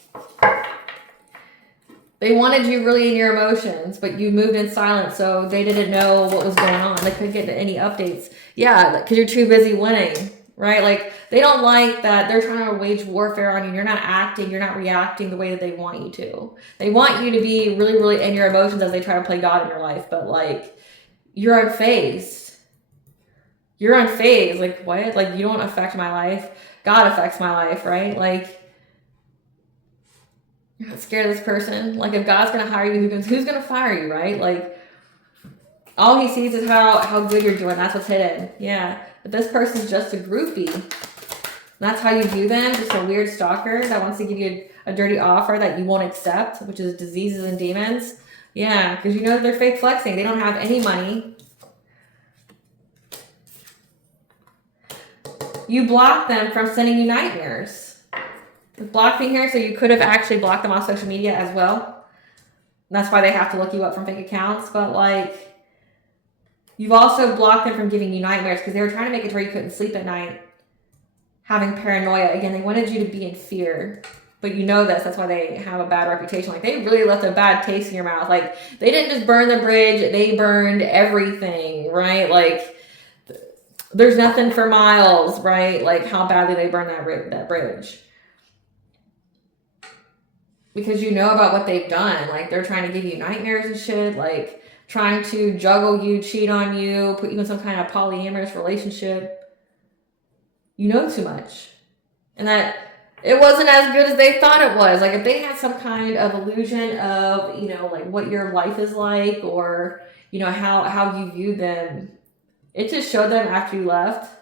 they wanted you really in your emotions, but you moved in silence, so they didn't know what was going on. They couldn't get any updates. Yeah, because you're too busy winning, right? Like, they don't like that they're trying to wage warfare on you. You're not acting, you're not reacting the way that they want you to. They want you to be really, really in your emotions as they try to play God in your life, but, like, you're unfazed. You're unfazed. Like, what? Like, you don't affect my life. God affects my life, right? Like, you're not scared of this person. Like, if God's going to hire you, who's going to fire you, right? Like, all he sees is how good you're doing. That's what's hidden. Yeah. But this person's just a groupie. And that's how you view them. Just a weird stalker that wants to give you a dirty offer that you won't accept, which is diseases and demons. Yeah, because you know that they're fake flexing. They don't have any money. You block them from sending you nightmares. Blocked me here, so you could have actually blocked them on social media as well. And that's why they have to look you up from fake accounts. But, like, you've also blocked them from giving you nightmares because they were trying to make it to where you couldn't sleep at night, having paranoia. Again, they wanted you to be in fear. But you know this. That's why they have a bad reputation. Like, they really left a bad taste in your mouth. Like, they didn't just burn the bridge. They burned everything, right? Like, there's nothing for miles, right? Like, how badly they burned that bridge. Because you know about what they've done. Like, they're trying to give you nightmares and shit. Like, trying to juggle you, cheat on you, put you in some kind of polyamorous relationship. You know too much. And that it wasn't as good as they thought it was. Like, if they had some kind of illusion of, you know, like what your life is like, or, you know, how you view them, it just showed them after you left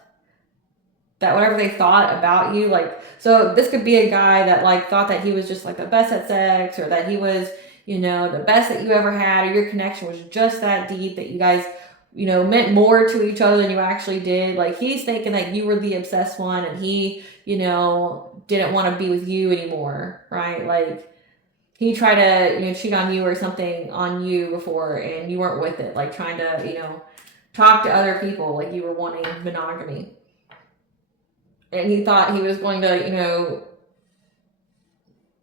that whatever they thought about you, like, so this could be a guy that, like, thought that he was just, like, the best at sex, or that he was, you know, the best that you ever had, or your connection was just that deep that you guys, you know, meant more to each other than you actually did. Like, he's thinking that you were the obsessed one, and he, you know, didn't want to be with you anymore, right? Like, he tried to, you know, cheat on you or something on you before, and you weren't with it, like, trying to, you know, talk to other people, like you were wanting monogamy. And he thought he was going to, you know,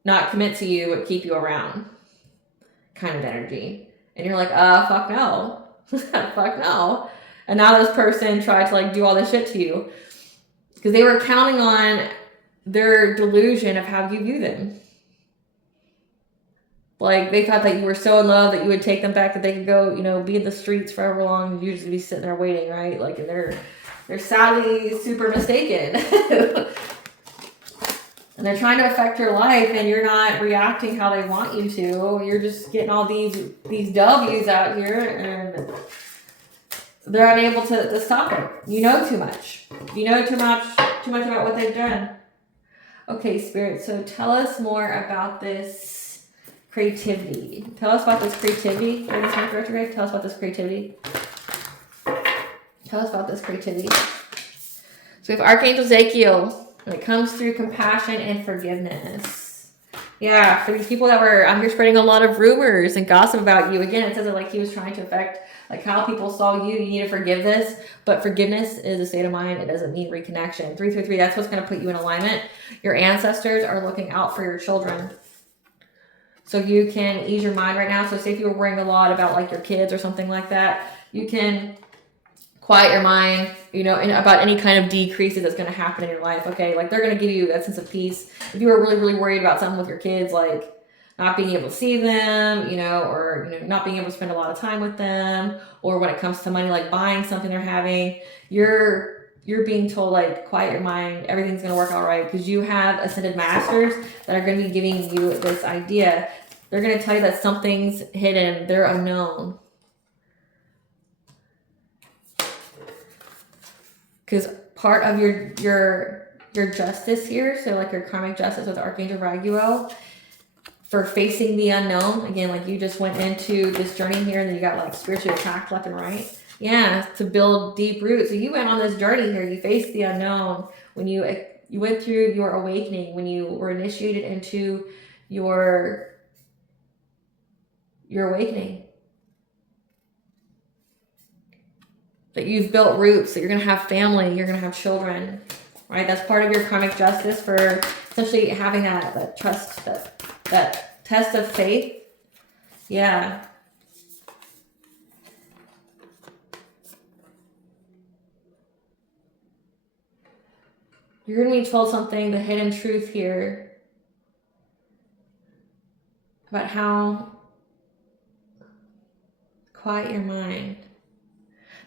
not commit to you, but keep you around kind of energy. And you're like, fuck no. Fuck no. And now this person tried to, like, do all this shit to you because they were counting on their delusion of how you view them. Like, they thought that you were so in love that you would take them back, that they could go, you know, be in the streets forever long and you'd just be sitting there waiting, right? Like, and they're sadly super mistaken. And they're trying to affect your life, and you're not reacting how they want you to. You're just getting all these W's out here, and they're unable to stop it. You know too much. You know too much about what they've done. Okay, Spirit, so tell us more about this creativity. Tell us about this creativity. Tell us about this creativity. Tell us about this creativity. So we have Archangel Ezekiel. When it comes through compassion and forgiveness. Yeah, for these people that were out here spreading a lot of rumors and gossip about you. Again, it says that, like, he was trying to affect, like, how people saw you. You need to forgive this. But forgiveness is a state of mind. It doesn't mean reconnection. 333, that's what's going to put you in alignment. Your ancestors are looking out for your children. So you can ease your mind right now. So say if you were worrying a lot about, like, your kids or something like that, you can quiet your mind, you know, about any kind of decreases that's going to happen in your life, okay? Like, they're going to give you that sense of peace. If you were really, really worried about something with your kids, like not being able to see them, you know, or, you know, not being able to spend a lot of time with them, or when it comes to money, like buying something they're having, your you're being told, like, quiet your mind, everything's going to work all right, because you have ascended masters that are going to be giving you this idea. They're going to tell you that something's hidden, they're unknown. Because part of your justice here, so like your karmic justice with Archangel Raguel, for facing the unknown, again, like you just went into this journey here and then you got like spiritually attacked left and right. Yeah, to build deep roots. So you went on this journey here, you faced the unknown when you went through your awakening, when you were initiated into your awakening. That you've built roots, that you're going to have family, you're going to have children, right? That's part of your karmic justice for essentially having that trust, that test of faith. Yeah. You're going to be told something, the hidden truth here, about how quiet your mind.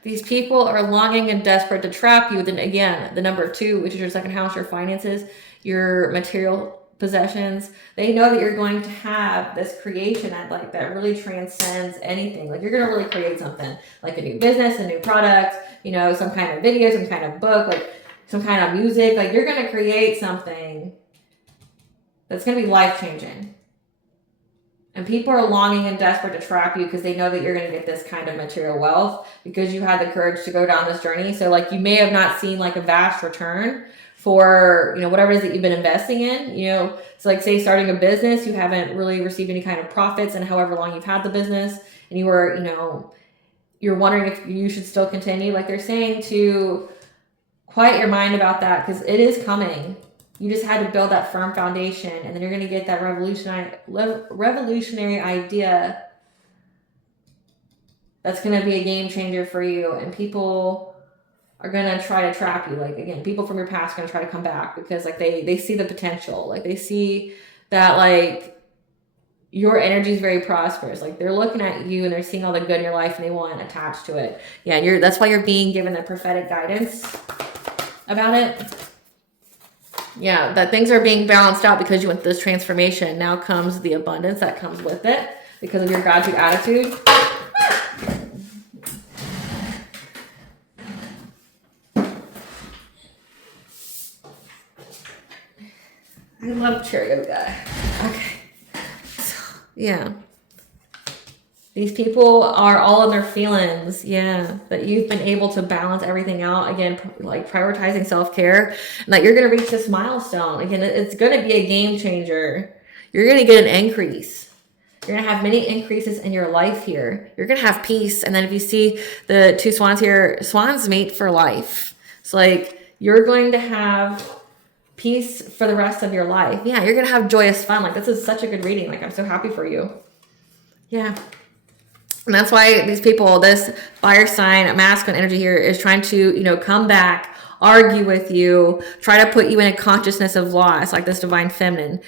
These people are longing and desperate to trap you. Then again, the number 2, which is your second house, your finances, your material possessions. They know that you're going to have this creation that really transcends anything. Like you're going to really create something, like a new business, a new product, some kind of video, some kind of book, like some kind of music. Like you're going to create something that's going to be life-changing. And people are longing and desperate to trap you because they know that you're going to get this kind of material wealth because you had the courage to go down this journey. So like you may have not seen like a vast return for, whatever it is that you've been investing in, so like say starting a business, you haven't really received any kind of profits in however long you've had the business, and you were, you're wondering if you should still continue. Like they're saying to quiet your mind about that because it is coming. You just had to build that firm foundation, and then you're going to get that revolutionary idea that's going to be a game changer for you. And people are going to try to trap you. Like, again, people from your past are going to try to come back because, like, they see the potential. Like, they see that, like, your energy is very prosperous. Like, they're looking at you, and they're seeing all the good in your life, and they want attached to it. Yeah, that's why you're being given the prophetic guidance about it. Yeah, that things are being balanced out because you went through this transformation. Now comes the abundance that comes with it because of your gratitude attitude. I love chair yoga. Okay. So, yeah. These people are all in their feelings, that you've been able to balance everything out. Again, like prioritizing self-care, and that you're going to reach this milestone. Again, it's going to be a game changer. You're going to get an increase. You're going to have many increases in your life here. You're going to have peace. And then if you see the 2 swans here, swans mate for life. So like you're going to have peace for the rest of your life. Yeah, you're going to have joyous fun. Like this is such a good reading. Like I'm so happy for you. Yeah. And that's why these people, this fire sign, masculine energy here is trying to, come back, argue with you, try to put you in a consciousness of loss, like this divine feminine.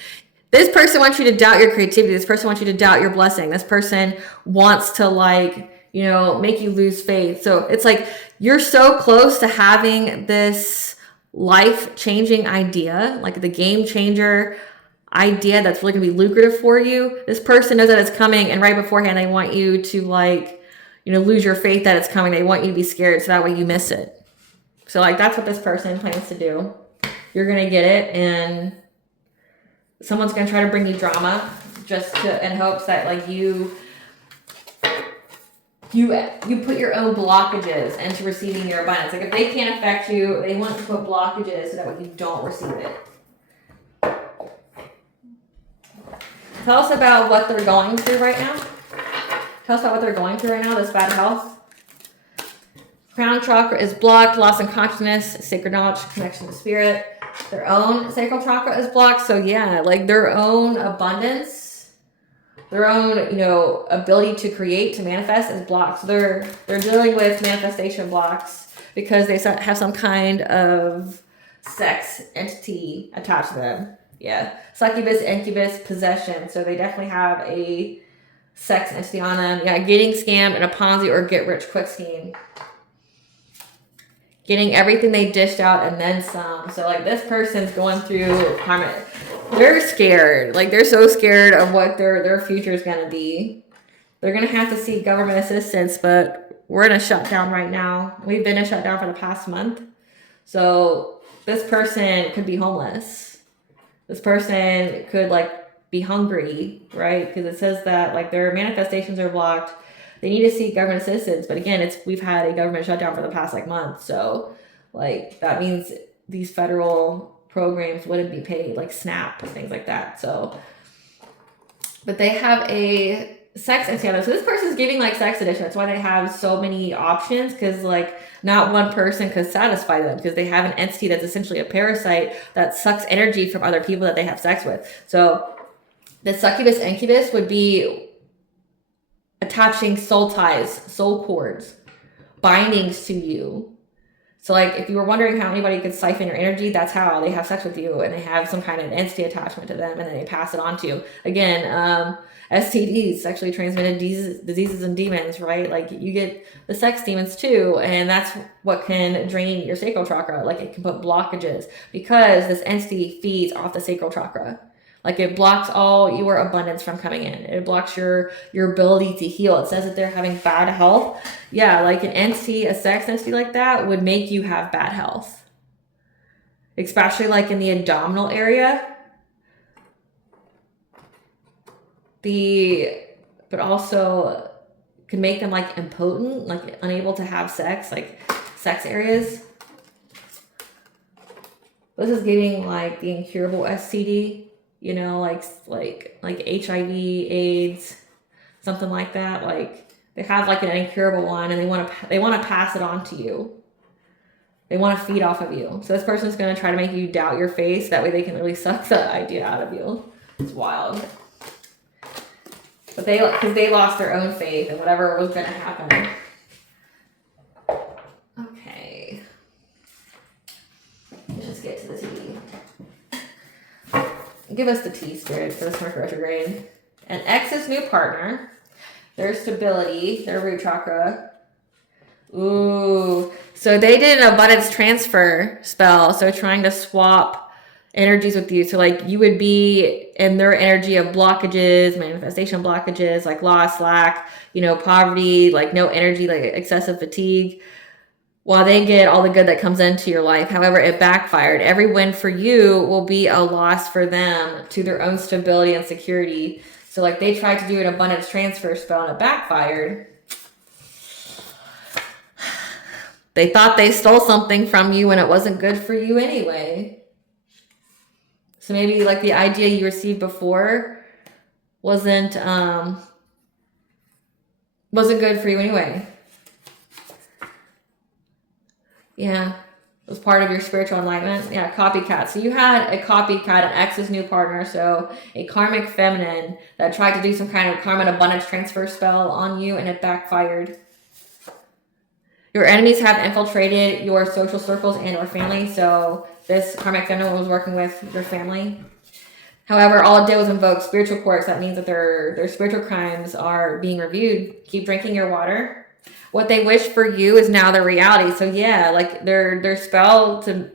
This person wants you to doubt your creativity. This person wants you to doubt your blessing. This person wants to make you lose faith. So it's like you're so close to having this life-changing idea, like the game changer idea that's really going to be lucrative for you. This person knows that it's coming, and right beforehand they want you to lose your faith that it's coming. They want you to be scared so that way you miss it. So like that's what this person plans to do. You're going to get it, and someone's going to try to bring you drama just in hopes that like you put your own blockages into receiving your abundance. Like if they can't affect you, they want to put blockages so that way you don't receive it. Tell us about what they're going through right now. Tell us about what they're going through right now, this bad health. Crown chakra is blocked, loss in consciousness, sacred knowledge, connection to spirit. Their own sacral chakra is blocked. So yeah, like their own abundance, their own, ability to create, to manifest is blocked. So they're dealing with manifestation blocks because they have some kind of sex entity attached to them. Yeah, succubus, incubus, possession. So they definitely have a sex entity on them. Yeah, getting scammed in a Ponzi or get rich quick scheme. getting everything they dished out and then some. So like this person's going through karmic. They're scared. Like they're so scared of what their future is going to be. They're going to have to seek government assistance, but we're in a shutdown right now. We've been in a shutdown for the past month. So this person could be homeless. This person could like be hungry, right? Because it says that like their manifestations are blocked. They need to seek government assistance. But again, we've had a government shutdown for the past like month. So like that means these federal programs wouldn't be paid, like SNAP and things like that. So, but they have a sex entity. So this person's giving like sex addiction. That's why they have so many options, because like not one person could satisfy them, because they have an entity that's essentially a parasite that sucks energy from other people that they have sex with. So the succubus incubus would be attaching soul ties, soul cords, bindings to you. So like if you were wondering how anybody could siphon your energy, that's how they have sex with you, and they have some kind of entity attachment to them, and then they pass it on to you. Again, STDs, sexually transmitted diseases and demons, right? Like you get the sex demons too, and that's what can drain your sacral chakra. Like it can put blockages because this entity feeds off the sacral chakra. Like it blocks all your abundance from coming in. It blocks your ability to heal. It says that they're having bad health. Yeah, like an entity, a sex entity like that would make you have bad health. Especially like in the abdominal area. But also could make them like impotent, like unable to have sex, like sex areas. This is giving like the incurable STD. You know, like HIV, AIDS, something like that. Like they have like an incurable one, and they want to pass it on to you. They want to feed off of you. So this person's going to try to make you doubt your faith. That way they can really suck the idea out of you. It's wild. But because they lost their own faith and whatever was going to happen. Okay. Let's just get to the tea. Give us the tea, Spirit, for this Mercury retrograde. An ex's new partner, their stability, their root chakra. Ooh. So they did an abundance transfer spell. So trying to swap energies with you. So like you would be in their energy of blockages, manifestation blockages, like loss, lack, poverty, like no energy, like excessive fatigue, while they get all the good that comes into your life. However, it backfired. Every win for you will be a loss for them to their own stability and security. So like they tried to do an abundance transfer spell and it backfired. They thought they stole something from you and it wasn't good for you anyway. So maybe like the idea you received before wasn't good for you anyway. Yeah, it was part of your spiritual enlightenment. Yeah, copycat. So you had a copycat, an ex's new partner, so a karmic feminine that tried to do some kind of karma abundance transfer spell on you, and it backfired. Your enemies have infiltrated your social circles and or family, so this karmic feminine was working with your family. However, all it did was invoke spiritual courts. That means that their spiritual crimes are being reviewed. Keep drinking your water. What they wish for you is now their reality. So yeah, like their spell to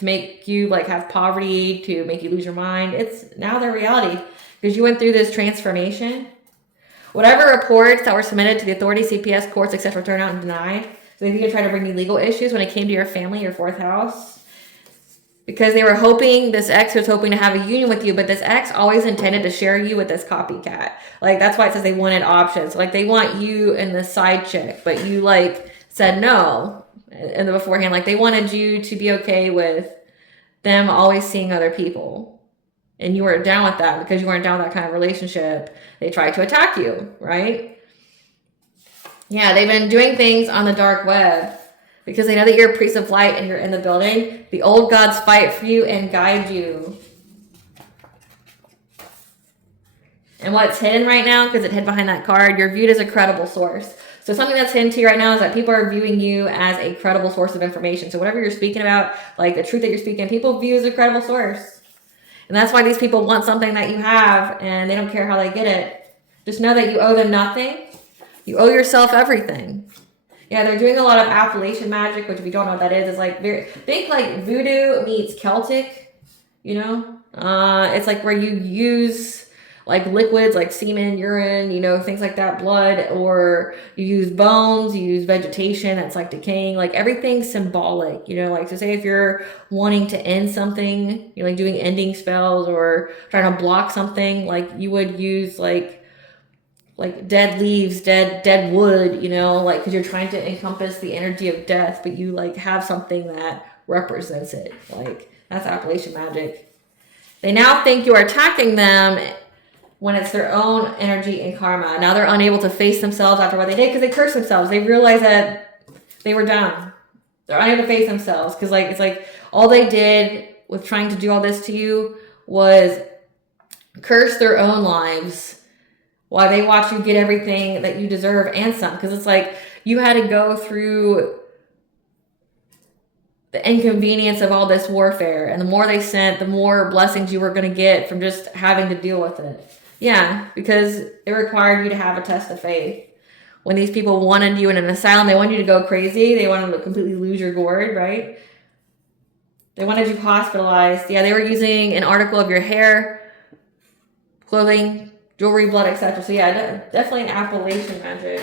make you like have poverty, to make you lose your mind, it's now their reality because you went through this transformation. Whatever reports that were submitted to the authorities, CPS, courts, etc., turned out and denied. So they could try to bring you legal issues when it came to your family, your fourth house. Because they were hoping, this ex was hoping to have a union with you, but this ex always intended to share you with this copycat. Like, that's why it says they wanted options. Like, they want you and the side chick, but you, like, said no in the beforehand. Like, they wanted you to be okay with them always seeing other people. And you weren't down with that because you weren't down with that kind of relationship. They tried to attack you, right? Yeah, they've been doing things on the dark web. Because they know that you're a priest of light and you're in the building. The old gods fight for you and guide you. And what's hidden right now, because it hid behind that card, you're viewed as a credible source. So something that's hidden to you right now is that people are viewing you as a credible source of information. So whatever you're speaking about, like the truth that you're speaking, people view as a credible source. And that's why these people want something that you have and they don't care how they get it. Just know that you owe them nothing. You owe yourself everything. Yeah, they're doing a lot of Appalachian magic, which if you don't know what that is, it's like think like voodoo meets Celtic, you know? It's like where you use like liquids like semen, urine, you know, things like that, blood, or you use bones, you use vegetation that's like decaying, like everything's symbolic, you know, like so say if you're wanting to end something, you're like doing ending spells or trying to block something, like you would use like dead leaves, dead wood, you know, like because you're trying to encompass the energy of death, but you like have something that represents it. Like that's Appalachian magic. They now think you are attacking them when it's their own energy and karma. Now they're unable to face themselves after what they did because they cursed themselves. They realized that they were done. They're unable to face themselves because like it's like all they did with trying to do all this to you was curse their own lives while they watch you get everything that you deserve and some. Because it's like you had to go through the inconvenience of all this warfare. And the more they sent, the more blessings you were going to get from just having to deal with it. Yeah, because it required you to have a test of faith. When these people wanted you in an asylum, they wanted you to go crazy. They wanted to completely lose your gourd, right? They wanted you hospitalized. Yeah, they were using an article of your hair, clothing, jewelry, blood, etc. So yeah, definitely an Appalachian magic.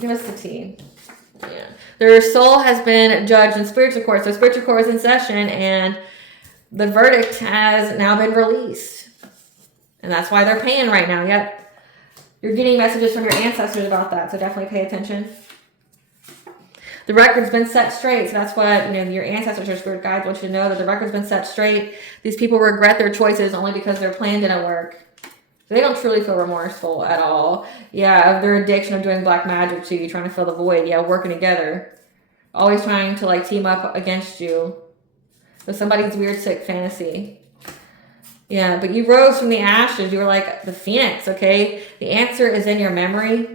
Give us the tea. Yeah. Their soul has been judged in spiritual court. So spiritual court is in session and the verdict has now been released. And that's why they're paying right now. Yep. You're getting messages from your ancestors about that. So definitely pay attention. The record's been set straight. So that's what, you know, your ancestors or spirit guides want you to know, that the record's been set straight. These people regret their choices only because their plan didn't work. So they don't truly feel remorseful at all. Yeah, of their addiction of doing black magic to you, trying to fill the void. Yeah, working together. Always trying to like team up against you. With somebody's weird, sick fantasy. Yeah, but you rose from the ashes. You were like the phoenix, okay? The answer is in your memory.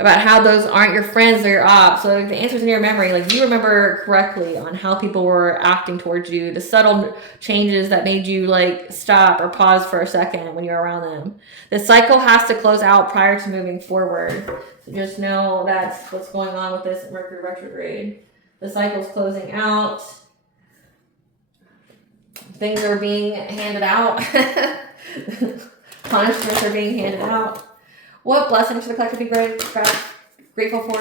About how those aren't your friends, they're your ops. So like, the answer's in your memory. Like you remember correctly on how people were acting towards you, the subtle changes that made you like stop or pause for a second when you're around them. The cycle has to close out prior to moving forward. So just know that's what's going on with this Mercury retrograde. The cycle's closing out. Things are being handed out. Punishments are being handed out. What blessing should the collective be grateful for?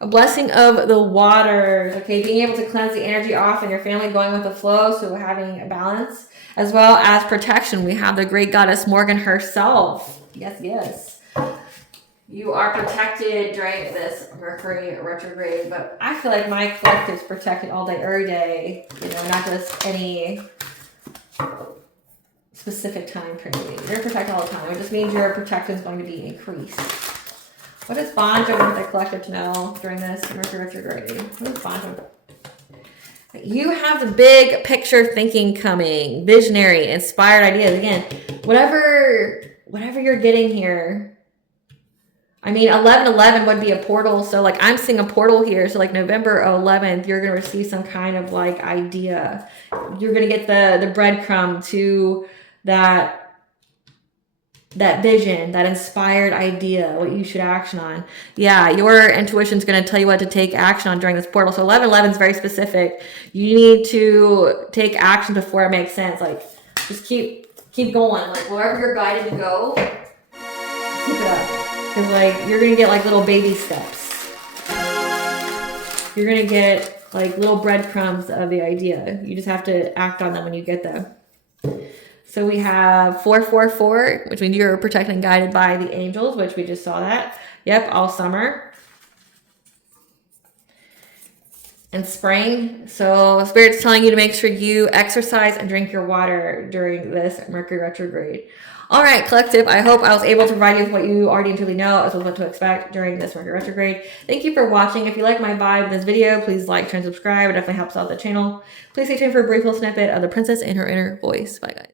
A blessing of the waters, okay? Being able to cleanse the energy off in your family, going with the flow, so having a balance. As well as protection. We have the great goddess Morgan herself. Yes, yes. You are protected during this Mercury retrograde, but I feel like my collective's protected all day, every day. You know, not just any specific time period. You're protected all the time. It just means your protection is going to be increased. What does Bonjo want the collective to know during this Mercury retrograde? What is Bonjo? You have the big picture thinking coming, visionary, inspired ideas. Again, whatever you're getting here. I mean, 11/11 would be a portal. So like I'm seeing a portal here. So like November 11th, you're going to receive some kind of like idea. You're going to get the breadcrumb to that vision, that inspired idea, what you should action on. Yeah, your intuition's going to tell you what to take action on during this portal. So 11/11 is very specific. You need to take action before it makes sense. Like just keep going. Like wherever you're guided to go, keep it up. Because like you're going to get like little baby steps. You're going to get like little breadcrumbs of the idea. You just have to act on them when you get them. So we have 444, which means you're protected and guided by the angels, which we just saw that. Yep, all summer. And spring. So Spirit's telling you to make sure you exercise and drink your water during this Mercury retrograde. All right, collective, I hope I was able to provide you with what you already intuitively know as well as what to expect during this Mercury retrograde. Thank you for watching. If you like my vibe in this video, please like, share, and subscribe. It definitely helps out the channel. Please stay tuned for a brief little snippet of the princess and her inner voice. Bye, guys.